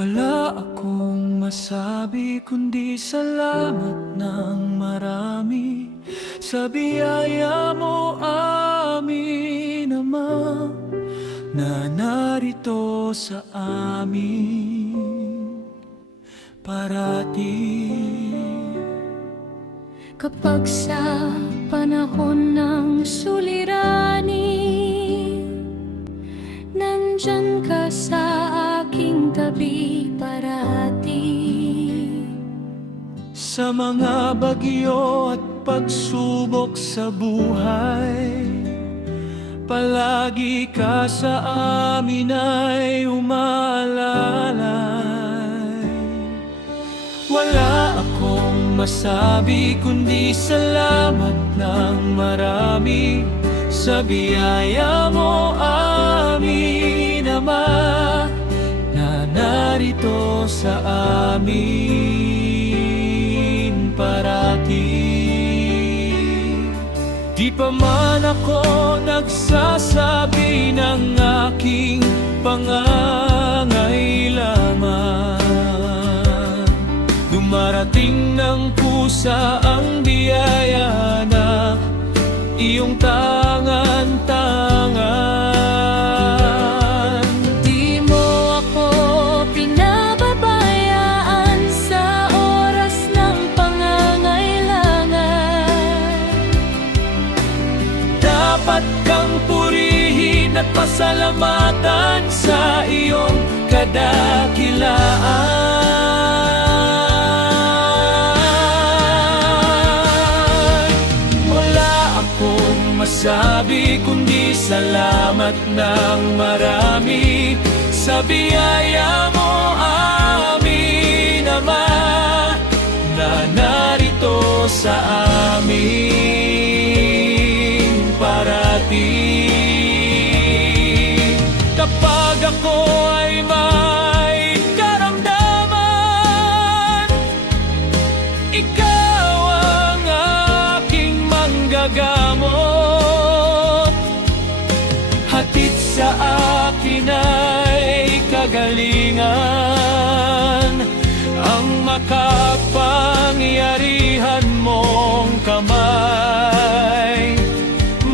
Wala akong masabi kundi salamat ng marami sa biyaya mo, amin Ama, na narito sa amin parati. Kapag sa panahon ng suliranin, nandyan ka sa aking tabi parati. Sa mga bagyo at pagsubok sa buhay, palagi ka sa amin ay umaalalay. Wala akong masabi kundi salamat ng marami sa biyaya mo, amin Ama, na narito sa amin parati. Di pa man ako nagsasabi ng aking pangangailangan, dumarating ng pusa ang biyaya na iyong tangan-tangan. Di mo ako pinababayaan sa oras ng pangangailangan. Dapat kang purihin at pasalamatan sa iyong kadakilaan. Masabi kundi salamat ng marami sa biyaya mo, amin Ama, na narito sa amin parati. Kapag ako ay may karamdaman, ikaw ang aking manggagamot. Hatid sa akin ay kagalingan, ang makapangyarihan mong kamay.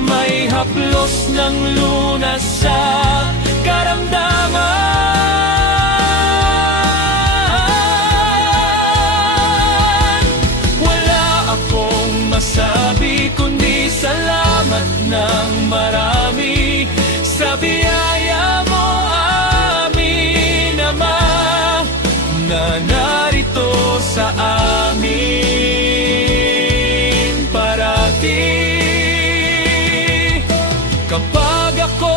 May haplos ng lunas sa karamdaman. Wala akong masabi kundi salamat ng marami sa biyaya mo, amin Ama, na narito sa amin parati. Kapag ako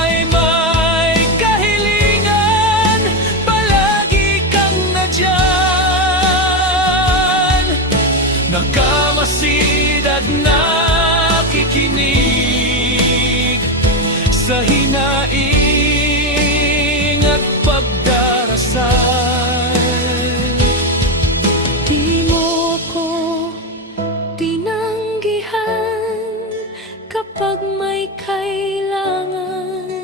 ay may kahilingan, palagi kang nadyan, nakamasid at nakikinig sa hinaing at pagdarasal. Di mo ko tinanggihan kapag may kailangan.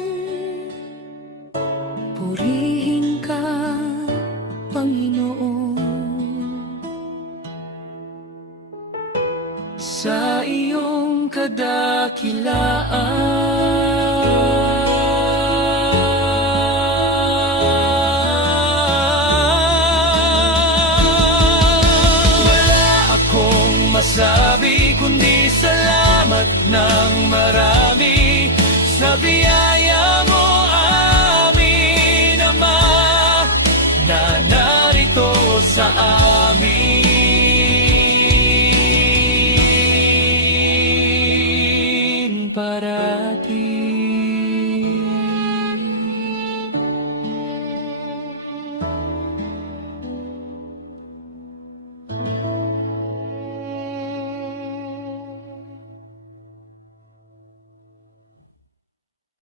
Purihin ka, Panginoon. Sa iyong kadakilaan, masabi kundi salamat ng marami sa biyaya mo,